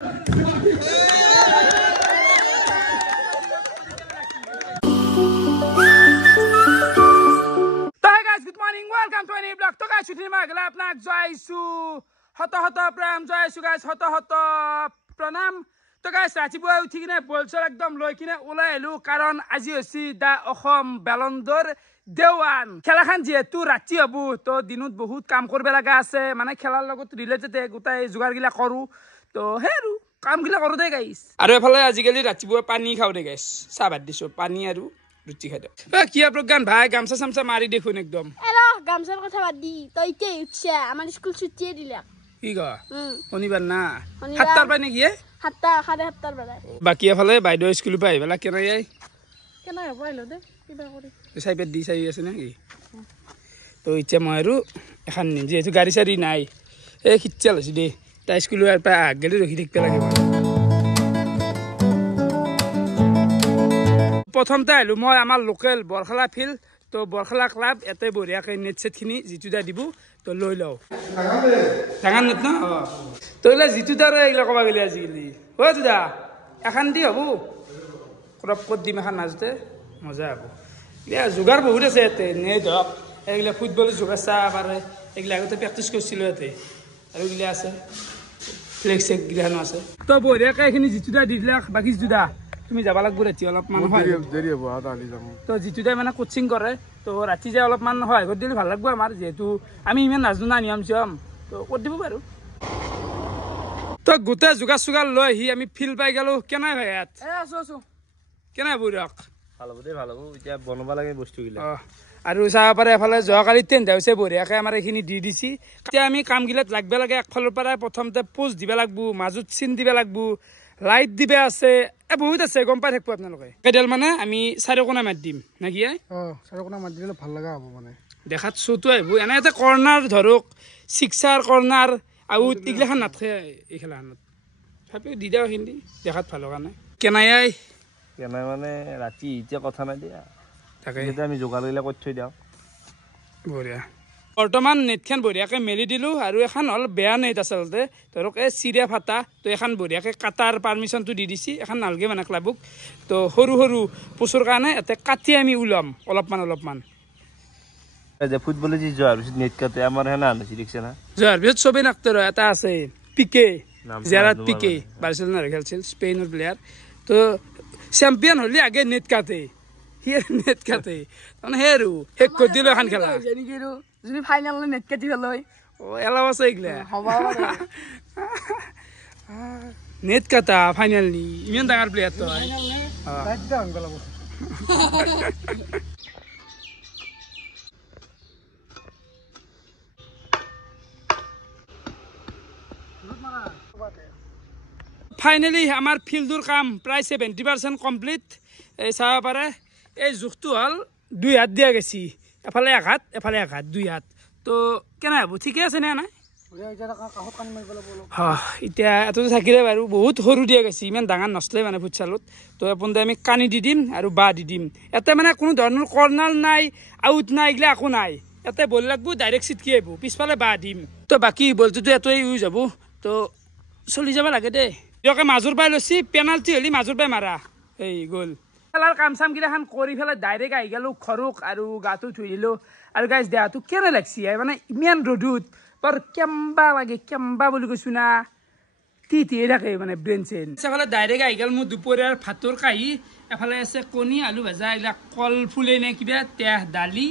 Welcome to any blog. To guys, shooting my glap nak joisu. Hota pram joisu guys. Hota pranam. To guys, ৰাতিপুৱা উঠি কিনে বলছৰ একদম লৈ কিনে ওলাই আহিলো কাৰণ আজি হৈছে দা অসম বেলন্দৰ দেৱান খেলাখান যেহেতু ৰাতি হ'ব তো দিনত বহুত কাম কৰিব লগা আছে মানে খেলাৰ লগত ৰিলেটেড গোটাই যোগাৰগিলা কৰো তো হেৰু কামগিলা কৰো দে গাইস আৰু এফালে আজিকালি ৰাতিপুৱা পানী খাও দে গাইস চাহ ভাত দিছো পানী আৰু ৰুটি খাই দে কি প্ৰজ্ঞান ভাই গামছা সামছা মাৰি দেখুন একদম এৰা গামছাৰ কথা বাদ দি তই কে উঠছে আমাৰ স্কুল ছুটিয়ে দিলা কি গ শনিবাৰ না সাতটাৰ পাই নেকি সাতটা সাড়ে সাতটাৰ বেলাই বাকি এফালে বাইদেউ স্কুল পৰা আহিবলা কেনে যাই কেনে হ'ব আহিলো দে কিবা কৰি চাইপেট দি চাই আছে নেকি তো এতিয়া মই আৰু এখন যেহেতু গাড়ী চাৰি নাই এই খিচ্ছা লৈছো দেই তাই স্কুলৰ পৰা আগেলি ৰখি থাকিব লাগিব প্ৰথমতে আহিলো মই আমাৰ লোকেল বৰখালা ফিল্ড তো বৰখালা ক্লাব এতে বঢ়িয়াকৈ নেট ছেটখিনি যিটো দা দিব তো লৈ লওঁ ডাঙৰ নেট ন তো এইলা যিটো দা এইগিলা ক'বা গ'লে আজিকালি অ' যুদা এখন দি হ'ব ক্ৰপ ক'ত দিম এখন মাজতে মজা হ'ব এতিয়া যোগাৰ বহুত আছে ইয়াতে নেট হওক এইগিলা ফুটবল যোগাৰ চাহ পাৰে এইগিলা আগতে প্ৰেক্টিচ কৰিছিলোঁ ইয়াতে আৰু এইগিলা আছে ফ্লেক্স চেকগিলানো আছে তো বঢ়িয়াকৈ এইখিনি যিটো দা দি দিলাক বাকী যিটো দা তুমি যাব লাগব ৰাতি অলপমান দেৰি হ'ব তো যিটো দা মানে কোচিং কৰে তো ৰাতি যায় অলপমান সহায় কৰি দিলে ভাল লাগব আমাৰ যিহেতু আমি ইমান নাজানো না নিয়ম চিয়ম তো কৰি দিব পাৰোঁ তো গোটেই যোগাৰ চোগাৰ লৈ আহি আমি ফিল্ড পাই গ'লো কেনে ভাই ইয়াত আছো কেনে বুঢ়ক ভাল হ'ব দেই ভাল হ'ব এতিয়া বনাব লাগে বস্তুগিলা আৰু চাব পাৰে এফালে যোৱাকালি টেণ্ট হাউচে বঢ়িয়াকৈ আমাৰ এইখিনি দি দিছি এতিয়া আমি কামগিলাত লাগব লাগে একফালৰ পৰা প্ৰথমতে পোষ্ট দিব লাগব মাজত চিন দিব লাগব লাইট দিবে আছে বহুত আছে গম পাই থাকিব আপোনালোকে কেইডাল মানে আমি চাৰিকোণা মাত দিম নে কি চাৰিকোণা মাত দিলে ভাল লগা হ'ব মানে দেখাত শ্ব'টো আহিব এনে এটা কৰ্ণাৰ ধৰক ছিক্সাৰ কৰ্ণাৰ আউট এইগিলাখান নাথাকে এই খেলাখনত তথাপিও দি দিওঁ এইখিনি দেখাত ভাল লগা নাই কেনাই মানে ৰাতি এতিয়া কথা নাই দিয়া তাকে আমি যোগাৰগিলা কৰি থৈ দিওঁ বঢ়িয়া বৰ্তমান নেটখন বঢ়িয়াকৈ মেলি দিলোঁ আৰু এখন হ'ল বেয়া নেট আচলতে ধৰক এই চিৰিয়া ফাটা তো এখন বঢ়িয়াকৈ কাটাৰ পাৰ্মিশ্যনটো দি দিছে এখন নালগে মানে ক্লাবক তো সৰু সৰু পোচৰ কাৰণে ইয়াতে কাটি আমি ওলাম অলপমান ফুটবলে যি যোৱাৰ পিছত নেট কাটে আমাৰ হেনা আনিছে দেখিছে না যোৱাৰ পিছত চবেই নাকতৰ এটা আছে পিকে জেৰাট পিকে বাৰ্চিলোনাৰ খেলছিল স্পেইনৰ প্লেয়াৰ তো চেম্পিয়ন হ'লে আগে নেট কাটে সি নেট কাটে তাৰমানে সেই আৰু শেষ কৰি দিলোঁ এখন খেলা যদি ফাইনেল নেট কাটি ভাল হয় এলাও আছে এইগিলা নেট কাটা ফাইনেল নি ইমান ডাঙৰ প্লেয়াৰ তো ফাইনেলি আমাৰ ফিল্ডৰ কাম প্ৰায় 70% কমপ্লিট এই চাব পাৰে এই জোখটো হ'ল 2 হাত দিয়া গৈছে এফালে এক হাত 2 হাত তো কেনে হ'ব ঠিকে আছে নে নাই এতিয়া এটাতো থাকিলে বাৰু বহুত সৰু দিয়া গৈছে ইমান ডাঙৰ নচলে মানে ফুটচালত তো আপোনালোকে আমি কানি দি দিম আৰু বা দি দিম ইয়াতে মানে কোনো ধৰণৰ কৰ্ণাৰ নাই আউট নাই এইগিলা একো নাই ইয়াতে বল লাগব ডাইৰেক্ট চিটকি আহিব পিছফালে বা দিম তো বাকী বলটোতো এটাই ইউজ হ'ব তো চলি যাব লাগে দেই দিয়কে মাজৰ পাই লৈছি পেনাল্টি হ'লে মাজৰ পাই মাৰা এই গ'ল খেলাৰ কাম চামগিলাখান কৰি পেলাই ডাইৰেক্ট আহি গ'লোঁ ঘৰক আৰু গাটো ধুই দিলোঁ আৰু গাইজ দেহাটো কেনে লাগছি মানে ইমান ৰ'দত বৰ কেম্বা লাগে কেম্বা বুলি কৈছোঁ না তিয়ে থাকে মানে ব্ৰেইন চেইন এফালে ডাইৰেক্ট আহি গ'ল মোৰ দুপৰীয়াৰ ভাতৰ কাঁহী এফালে আছে কণী আলু ভাজা এইবিলাক কল ফুলে নে কিবা তেহ দালি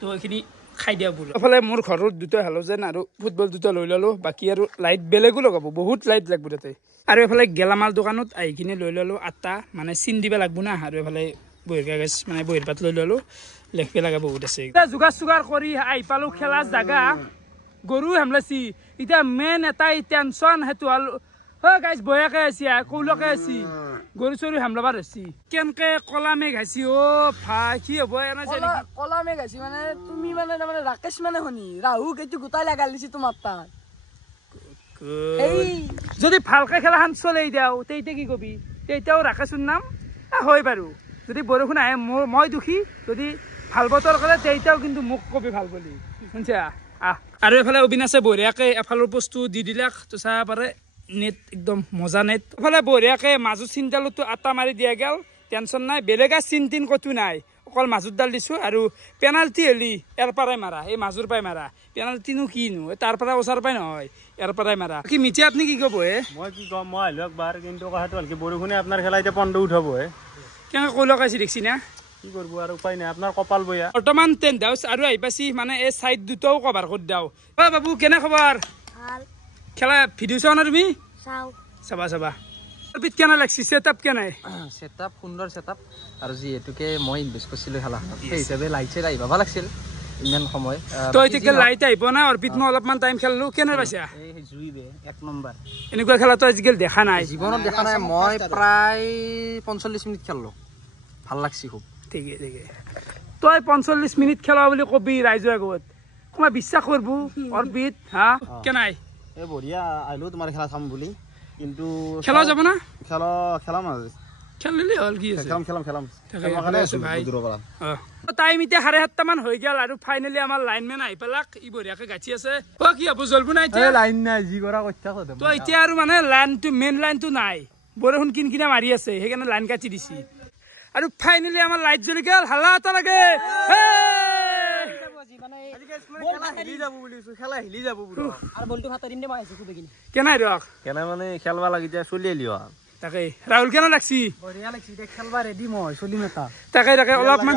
তো এইখিনি খাই দিয়া বোলো এফালে মোৰ ঘৰত দুটা হেলোজেন আৰু ফুটবল দুটা লৈ ল'লোঁ বাকী আৰু লাইট বেলেগো লগাব বহুত লাইট লাগব তাতে আৰু এফালে গেলামাল দোকানত আহি কিনে লৈ ল'লোঁ আটা মানে চিন দিব লাগব না আৰু এফালে বহিৰ কাগজ মানে বহিৰ পাত লৈ ল'লোঁ লেখিব লগা বহুত আছে যোগাৰ চোগাৰ কৰি আহি পালোঁ খেলাৰ জাগা গৰু হেমলাইছি এতিয়া মেইন এটাই টেনশ্যন সেইটো হ'ল গাইজ বয়াকে আছি কৌলকে আছি গৰু চৰু হেমলাবাৰ হৈছি কেনেকে কলা মেঘ হাইছি ভাই কি হ'ব কলা মেঘ হাইছি মানে তুমি মানে তাৰমানে ৰাকেশ মানে শুনি ৰাহুক এইটো গোটাই লাগাই দিছি তোমাৰ তাত যদি ভালকে খেলাখন চলাই দিওঁ তেতিয়া কি কবি তেতিয়াও ৰাকেশৰ নাম হয় বাৰু যদি বৰষুণ আহে মই দুখী যদি ভাল বতৰ কৰে তেতিয়াও কিন্তু মোক কবি ভাল বুলি শুনছা আৰু এফালে অবিনাশে বঢ়িয়াকৈ এফালৰ বস্তু দি দিলাক তো চাব পাৰে নেট একদম মজা নেট এফালে বঢ়িয়াকে মাজু চিন্তালুটো আটা মাৰি দিয়া গেল টেনশ্যন নাই বেলেগ চিন্তিন কতো নাই অকল মাজুত ডাল দিছোঁ আৰু পেনাল্টি হ'লি ইয়াৰ পৰাই মাৰা এই মাজুৰ পৰাই মাৰা পেনাল্টিনো কিনো তাৰ পৰা ওচৰ পাই নহয় ইয়াৰ পৰাই মাৰা কি মিঠি আপুনি কি ক'ব মই কি ক'ম মই আহিলোঁ একবাৰ কিন্তু কথাটো ভালকৈ বৰষুণে আপোনাৰ খেলা এতিয়া পন্দ উঠাব কেনেকৈ কৈ লগাইছে দেখছি না কি কৰিব আৰু উপায় নাই আপোনাৰ কপাল বয়া বৰ্তমান টেণ্ট হাউচ আৰু আহি পাইছি মানে এই চাইড দুটাও কভাৰ কৰি দিওঁ অ বাবু কেনে খবৰ খেলা ভিডিঅ' চোৱা না তুমি চাবা চাবা কেনে লাগছি ছেটআপ কেনে ছেটআপ সুন্দৰ ছেটআপ আৰু যিহেতুকে মই ইনভেষ্ট কৰিছিলোঁ খেলাখনত সেই হিচাপে লাইট চাইট আহি পাব লাগিছিল ইমান সময় তই এতিয়া লাইট আহিব না অৰ্পিত মই অলপমান টাইম খেলিলোঁ কেনে পাইছা জুই বে 1 নম্বৰ এনেকুৱা খেলাটো আজিকালি দেখা নাই জীৱনত দেখা নাই মই প্ৰায় 45 মিনিট খেলিলোঁ ভাল লাগছি খুব ঠিকে ঠিকে তই 45 মিনিট খেলা বুলি কবি ৰাইজৰ আগত মই বিশ্বাস কৰিব অৰ্পিত হা কেনাই এই বঢ়িয়া আহিলোঁ তোমাৰ খেলা চাম বুলি কিন্তু খেলা যাব না খেলাম আৰু খেলিলে হ'ল কি আছে খেলাম টাইম এতিয়া 7:30 মান হৈ গেল আৰু ফাইনেলি আমাৰ লাইনমেন আহি পেলাক ই বঢ়িয়াকে গাঁঠি আছে অ কি হ'ব জ্বলব নাই এতিয়া লাইন নাই যি কৰা কথা তো এতিয়া আৰু মানে লাইনটো মেইন লাইনটো নাই বৰষুণ কিনকিনা মাৰি আছে সেইকাৰণে লাইন কাটি দিছি আৰু ফাইনেলি আমাৰ লাইট জ্বলি গেল হাল্লা এটা লাগে কেনাই ৰখ কেনে মানে খেলবা লাগি এতিয়া চলি আহিলি তাকে ৰাহুল কেনে লাগছি বঢ়িয়া লাগছি এতিয়া খেলবা ৰেডি মই চলিম এটা তাকে অলপমান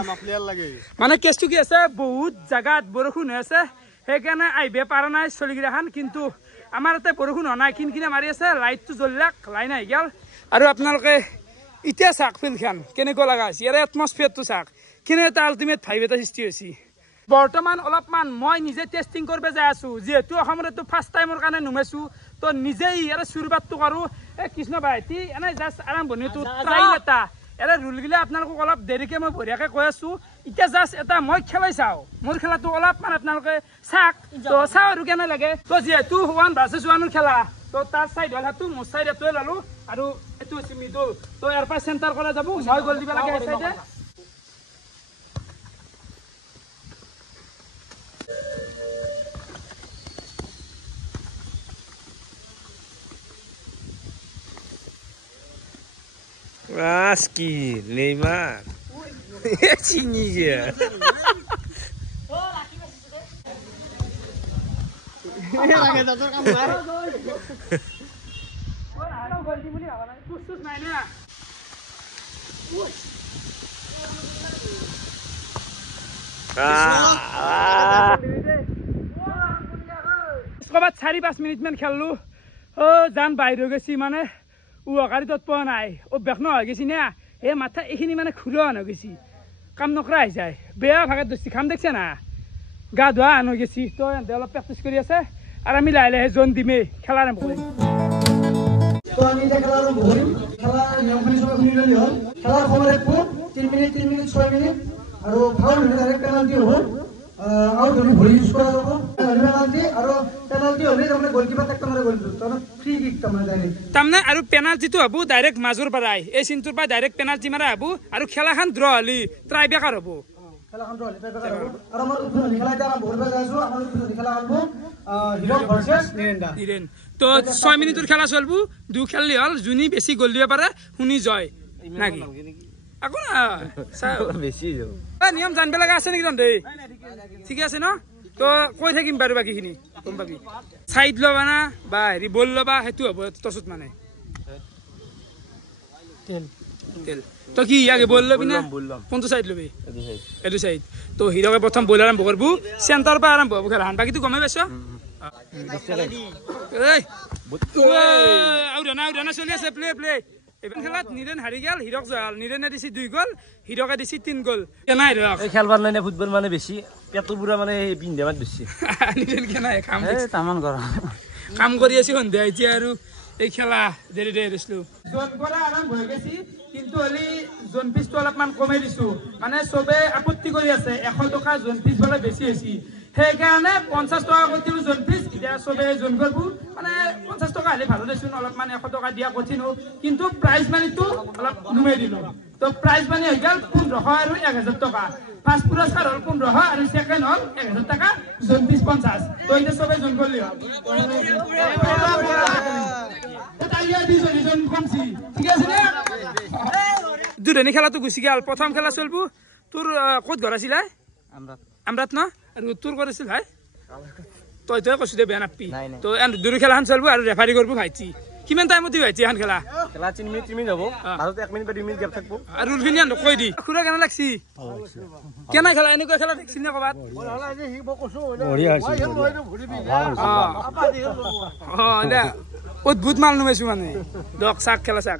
মানে কেছটো কি আছে বহুত জাগাত বৰষুণ হৈ আছে সেইকাৰণে আহিব পৰা নাই চলিগিলাখান কিন্তু আমাৰ ইয়াতে বৰষুণ হোৱা নাই কিনকিনে মাৰি আছে লাইটটো জ্বলিলাক লাইন আহি গেল আৰু আপোনালোকে এতিয়া চাওক ফিল্ডখন কেনেকুৱা লগা হৈছে ইয়াৰ এটমছফিয়াৰটো চাওক কেনে এটা আল্টিমেট ভাইব এটা সৃষ্টি হৈছে বৰ্তমান অলপমান মই নিজে টেষ্টিং কৰিব যাই আছো যিহেতু অসমৰ এইটো ফাৰ্ষ্ট টাইমৰ কাৰণে নুমাইছো তো নিজেই ইয়াৰ চুৰবাতটো কৰোঁ এই কৃষ্ণ ভাইটি এনে জাষ্ট আৰম্ভণিটো ট্ৰাইল এটা ইয়াৰে ৰুলগিলা আপোনালোকক অলপ দেৰিকৈ মই বঢ়িয়াকৈ কৈ আছো এতিয়া জাষ্ট এটা মই খেলাই চাওঁ মোৰ খেলাটো অলপমান আপোনালোকে চাওক তো চাওঁ আৰু কেনে লাগে তো যিহেতু 1 ভাৰ্চেছ 1 খেলা তো তাৰ চাইড হ'ল সেইটো মোৰ চাইড এইটোৱে ল'লোঁ আৰু এইটো হৈছে মিডল তো ইয়াৰ পৰা চেণ্টাৰ কৰা যাব মই গ'ল দিব লাগে এই চাইডে Raski, Neymar. Sini je. ক'ৰবাত 4-5 মিনিটমান খেলিলোঁ জান বাহিৰ হৈ গৈছি মানে গাড়ী তত পোৱা নাই অভ্যাস নোহোৱা হৈ গৈছি না এই মাথা এইখিনি মানে খুলোৱা হৈ গৈছি কাম নকৰা হৈ যায় বেয়া ভাগত ধৰিছি খাম দেখছে না গা ধোৱা আন হৈ গৈছি তো এহেঁতে অলপ প্ৰেক্টিচ কৰি আছে আৰু আমি লাহে লাহে জোন দিমেই খেলা আৰম্ভ কৰিম খেলাৰ সময় 3 মিনিট 6 মিনিট আৰু ফাউল হ'লে ডাইৰেক্ট পেনাল্টি হ'ব আউট হ'লে ভৰি ইউজ কৰা যাব পেনাল্টি আৰু পেনাল্টি হ'লে তাৰমানে গলকিপাৰ তাক তাৰমানে গ'ল তাৰমানে ফ্ৰী কিক তাৰমানে ডাইৰেক্ট তাৰমানে আৰু পেনাল্টিটো হ'ব ডাইৰেক্ট মাজৰ পৰাই এই চিনটোৰ পৰা ডাইৰেক্ট পেনাল্টি মাৰা হ'ব আৰু খেলাখন ড্ৰ হ'লি ট্ৰাই বেকাৰ হ'ব খেলাখন ড্ৰ হ'লে ট্ৰাই বেকাৰ হ'ব আৰু আমাৰ উদ্বোধনী খেলা এতিয়া আৰম্ভ কৰিব যাই আছোঁ আমাৰ উদ্বোধনী খেলা আৰম্ভ হিৰক ভাৰ্চেছ নিৰেন তো 6 মিনিটৰ খেলা চলিব দু খেললি হ'ল যোনে বেছি গ'ল দিব পাৰে শুনি জয় নাকি আকৌ না বেছি নিয়ম জানিব লগা আছে নেকি তহঁতে ঠিকে আছে ন তো কৈ থাকিম বাৰু বাকীখিনি গম পাবি চাইড ল'বা না বা হেৰি বল ল'বা সেইটো হ'ব টচত মানে তেল তো কি আগে বল ল'বি না কোনটো চাইড ল'বি এইটো চাইড তো হিৰকে প্ৰথম বল আৰম্ভ কৰিব চেণ্টাৰৰ পৰা আৰম্ভ হ'ব খেলাখন বাকীটো গমেই পাইছ আউট চলি আছে প্লে এইবাৰ খেলাত নিৰেন হাৰি গেল হিৰক জয়াল নিৰেনে দিছি 2 গ'ল হিৰকে দিছি 3 গ'ল কেনাই হিৰক এই খেলবাৰ নাই ফুটবল মানে বেছি পেটৰ পুৰা মানে পিন্ধে মাত বেছি নিৰেন কেনাই কাম কৰি আছি সন্ধিয়া এতিয়া আৰু এই খেলা দেৰি দিছিলো জোন কৰা আৰম্ভ হৈ গৈছি কিন্তু হলি জোন ফিজটো অলপমান কমাই দিছো মানে চবে আপত্তি কৰি আছে 100 টকা জোন ফিজ বলে বেছি হৈছে সেইকাৰণে 50 টকা কৰিছিলোঁ জোন ফিজ এতিয়া চবে জোন কৰিব মানে 50 টকা হ'লে ভালো দেচোন অলপমান 100 টকা দিয়া কঠিনো কিন্তু প্ৰাইজ মানিটো অলপ নুমাই দিলোঁ তো প্ৰাইজ মানি হৈ গ'ল 1500 আৰু 1000 টকা ফাৰ্ষ্ট পুৰস্কাৰ হ'ল 1500 আৰু ছেকেণ্ড হ'ল 1000 টকা জোন ফিজ 50 তো এতিয়া চবে জোন কৰিলে হ'ল ঠিক আছে নে দুজনী খেলাটো গুচি গ'ল প্ৰথম খেলা চলব তোৰ ক'ত ঘৰ আছিলে আমৰাত ন আৰু তোৰ কৰিছিল ভাই তই কৈছো দে বেয়া নাপাবি তো দুই খেলাখন চলব আৰু ৰেফাৰী কৰিব ভাইটি কিমান টাইমত ভাইটি এখন খেলা 3 মিনিট হ'ব মাজতে 1 মিনিট বা 2 মিনিট গেপ থাকিব আৰু ৰুলখিনি কৈ দি খুৰা কেনে লাগছি কেনে খেলা এনেকুৱা খেলা দেখিছিল নে ক'বাত অদ্ভুত মাল নুমাইছো মানে দক চাক খেলা চাক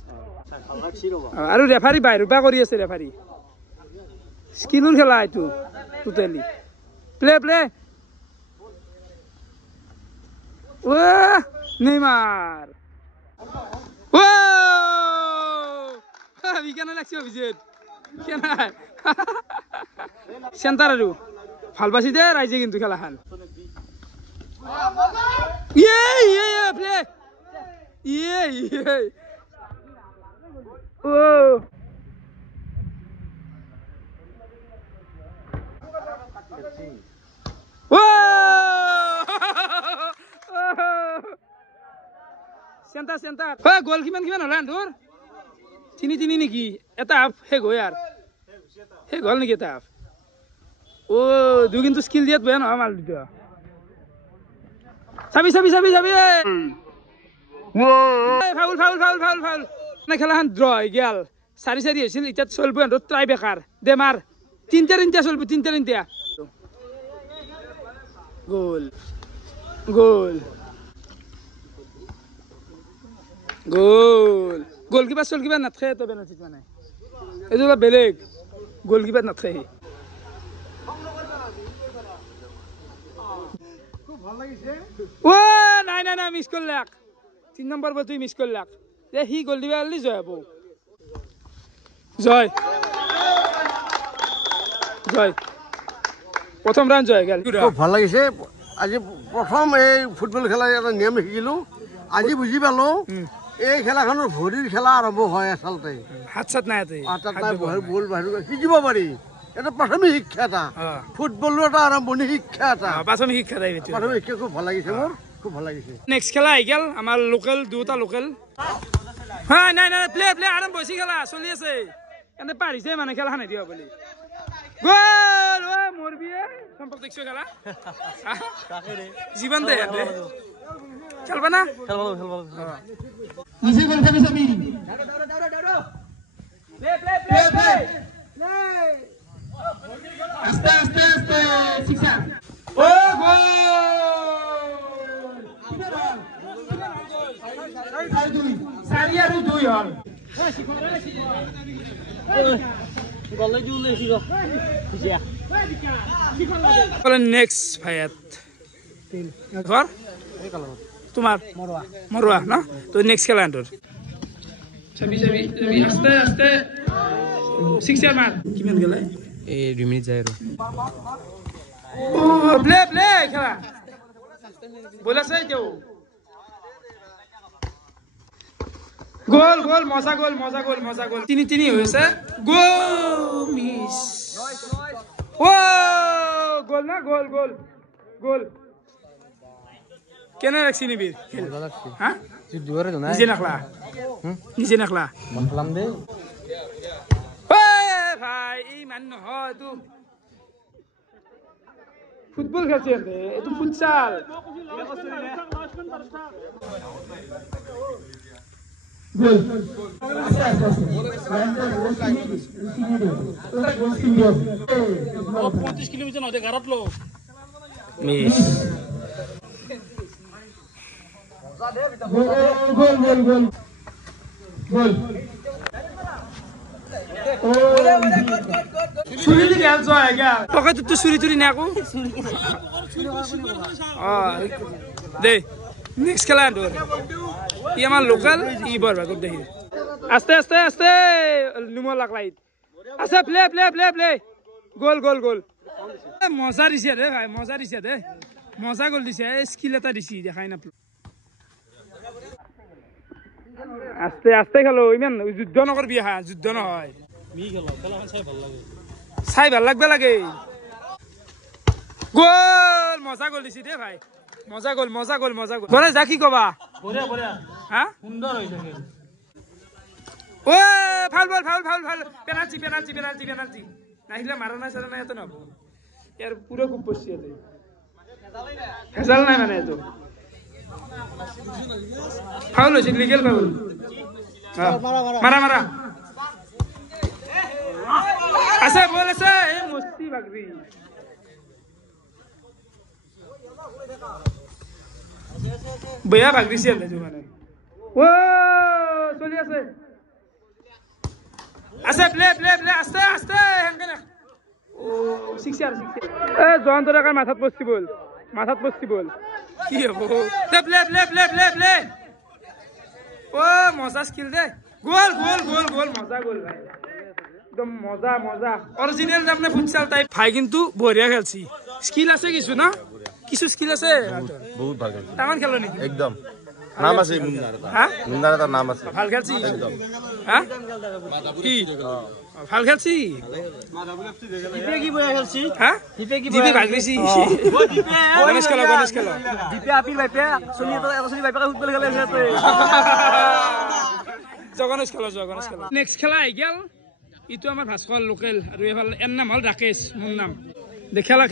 আৰু ৰেফাৰী বাহিৰৰ পৰা কৰি আছে ৰেফাৰী স্কিলৰ খেলা এইটো টোটেলি প্লে নেইমাৰ কেনে লাগছে অভিজিত কেনে চেণ্টাৰ আৰু ভাল পাইছি দে ৰাইজে কিন্তু খেলাখন চেণ্টাৰ গ'ল কিমান হ'লে তোৰ 3-3 নেকি এটা হাফ শেষ হয় আৰু শেষ হ'ল নেকি এটা হাফ দুই কিন্তু স্কিল দিয়াত বেয়া নহয় মাল দুটা চাবি ফাউল খেলাখন ড্ৰ হৈ গেল 4-4 হৈছিল এতিয়া চলব ট্ৰাই বেকাৰ দে মাৰ 3-3 চলব 3-3 গলকিপাৰ চলকিপাৰ নাথাকে তো বেনাচিত মানে এইটো অলপ বেলেগ গলকিপাৰ নাথাকে নাই মিছ করলাক 3 নম্বর বল তুই মিছ করলাক যে হি গোল দিবা আলি জয় হবো জয় প্রথম রান জয় গেল খুব ভাল লাগিছে আজি প্রথম এই ফুটবল খেলার একটা নিয়ম শিকিলো আজি বুঝি পালো এই খেলাখনৰ ভৰিৰ খেলা আৰম্ভ হয় আচলতে হাত সাত নাই বল বাহিৰ শিকিব পাৰি এটা প্ৰাথমিক শিক্ষা এটা ফুটবলৰ এটা আৰম্ভণি শিক্ষা এটা প্ৰাথমিক শিক্ষা খুব ভাল লাগিছে মোৰ খুব ভাল লাগিছে নেক্সট খেলা আহি গেল আমাৰ লোকেল দুটা লোকেল হ্যাঁ নাই প্লে আৰম্ভ হৈছে খেলা চলি আছে এনে পাৰিছে মানে খেলাখন দিব বুলি গোল মৰবি সম্পৰ্ক দেখছো খেলা জীবন দে খেলবা না নিজে গল খাবি সবি প্লে আস্তে সিক্সার ও গোল সারি আর দুই হল নেক্সট ফায়াত ঘর তোমার মরুয়া না তো নেক্সট খেলা তোর চাবি আস্তে আস্তে সিক্সার মার কিমান গেল এই 2 মিনিট যায় আৰু প্লে খেলা বল আছে তেও গোল মজা গোল 3-3 হয়েছে গোল মিস ও গোল না গোল কেন রাখছি নিবি হ্যাঁ নিজে নাখলা বললাম দে ভাই এই মান নহয় তো ফুটবল খেলছে এটো ফুটসাল গোল 35 কিলোমিটার নদে গারাত লো মিস গোল চুরি দি গেল জয় গেল তোকে তো চুরি চুরি না কো দে নেক্সট খেলা তোর ই আমার লোকাল ই বরবা কর দেখি আস্তে নুমো লাগলাই আচ্ছা প্লে গোল মজা দিছে দে ভাই মজা দিছে দে মজা গল দিছে স্কিল এটা দিছি দেখাই নাপলো আস্তে আস্তে খেলো ইমান যুদ্ধ নকৰবি হা যুদ্ধ নহয় চাই ভাল লাগবে লাগে গোল মজা গল দিছি দে ভাই মজা গল গণেশ দা কি কবা হা সুন্দৰ হৈছে ও ফাউল পেনাল্টি নাহিলে মারা না সারা না এত না ইয়ার পুরো খুব বসছি আছে ফেসাল নাই মানে এত ফাউল হয়েছে লিগেল ফাউল মারা আছে বল আছে এই মস্তি বাগরি বয়া বাগরিছে আছে মানে ও চলি আছে আছে প্লে আস্তে হেঙ্গে না ও সিক্সার এ জয়ন্ত টাকার মাথাত বসছি বল কি হবো প্লে ও মজা স্কিল দে গোল মজা গোল ভাই একদম মজা অরিজিনাল আপনি ফুটসাল টাইপ ভাই কিন্তু বঢ়িয়া খেলছি স্কিল আছে কিছু স্কিল আছে বহুত ভাল খেলছি তামান খেলো নেকি একদম নাম আছে মুন্নার তার নাম আছে ভাল খেলছি হ্যাঁ কি ভাল খেলছি কি বয়া খেলছি হ্যাঁ জিপে ভাগলিছি গণেশ খেলো জিপে আপির ভাইপে চলি তো এত চলি ভাইপে ফুটবল খেলে আছে গণেশ খেলো নেক্সট খেলা আহি গেল ইটো আমাৰ ভাস্কৰ লোকেল আৰু এফালে এৰ নাম হল ৰাকেশ মোৰ নাম দে খেলা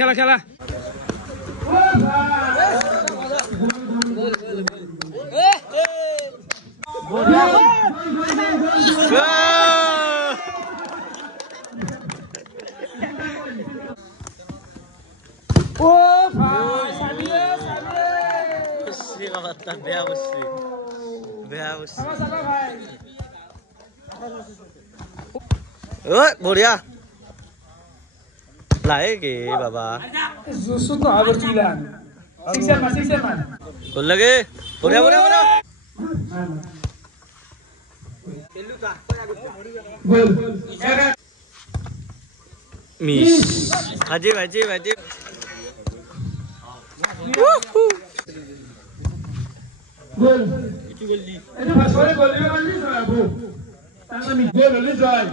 ও ভাই সাবিয়ে বেয়া বসছি ও বঢ়িয়া লাগে বাবা জুসু তো আবার চিলান সিক্সার মান বল লাগে বঢ়িয়া মিস ভাজি গোল এটা ভাস্করে গোল দিবে মানে আবু আমি গোল হলে যায়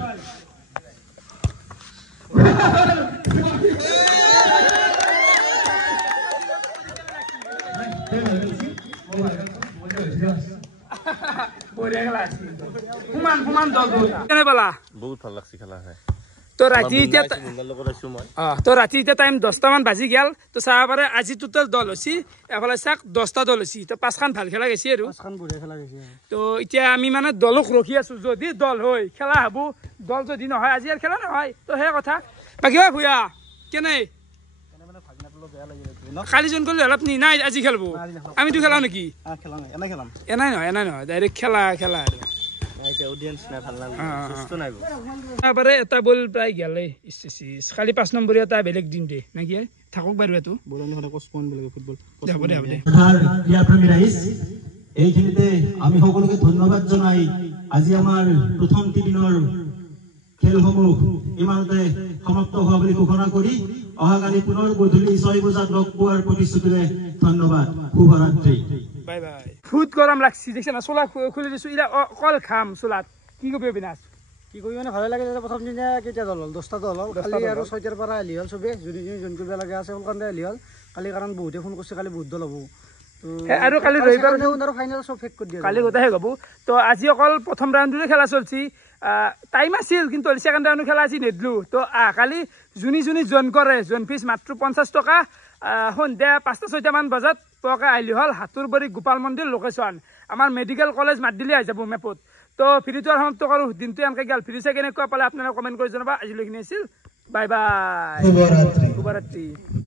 ফুমান দল কেনে পালা বহুত ভাল লাগছে খেলা হয় তো ৰাতি এতিয়া টাইম 10টা মান বাজি গেল তো চাব পাৰে আজি টোটাল দল হৈছে এফালে চাক 10টা দল হৈছে তো 5খান ভাল খেলা গৈছে আৰু তো এতিয়া আমি মানে দলক ৰখি আছো যদি দল হয় খেলা হব দল যদি নহয় আজি আর খেলা নহয় তো সেই কথা বাকি হয় ভুয়া কেনে কালি জন করলে অলপ নি নাই আজি খেলবো আমি তো খেলাও নাকি এনাই নহয় ডাইরেক্ট খেলা আৰু অডিয়েন্স না ভাল লাগে সুস্থ নাই এবাৰে এটা বল প্ৰায় গেলে খালি 5 নম্বৰ এটা বেলেগ দিন দে নাকি থাকক বাৰু এটো বলনি হলে কোন বেলেগ ফুটবল দে প্ৰিয় প্ৰেমী ৰাইস এইখিনিতে আমি সকলোকে ধন্যবাদ জনাই আজি আমাৰ প্ৰথম দিনৰ খেলসমূহ ইমানতে সমাপ্ত হোৱা বুলি ঘোষণা কৰি অহাকালি পুনৰ গধূলি 6 বজাত লগ পোৱাৰ প্ৰতিশ্ৰুতিৰে ধন্যবাদ শুভৰাত্ৰি বাই ফুট গরম লাগছি দেখছ না সোলা খুলে দিছো ইলা কল খাম সোলাত কি কবি বিনাশ কি কই মানে ভালো লাগে যে প্রথম দিনে কেটা দল হল 10টা দল হল কালি আৰু 6টাৰ পৰা আলি হল সবে যদি জন কৰিব লাগে আছে হলকান্দে আলি হল কালি কাৰণ বহুতে ফোন কৰিছে কালি বহুত দল হ'ব তো আৰু কালি ৰবিবাৰ আৰু ফাইনাল সব ফেক কৰি দিয়া কালি গোটাই হ'ব তো আজি অকল প্ৰথম ৰাউণ্ডৰে খেলা চলছি টাইম আছিল কিন্তু সেকেন্ড রাউন্ড খেলা আজি নেদলু তো কালি জুনি জয়েন করে জয়েন ফিজ মাত্র 50 টাকা সন্ধ্যা 5টা-6টা মান বজাত পকা আইলি হল হাতুরবাড়ি গোপাল মন্দির লোকেশন আমার মেডিকেল কলেজ মাত দিলে আই যাব মেপত তো ফ্রিটো আর সমাপ্ত করো দিনটো এনকে গেল ফ্রি সে কেনেকুৱা পালে আপনাৰা কমেন্ট কৰি জনাবা আজিলৈকে আছিল বাই বাই শুভৰাত্ৰি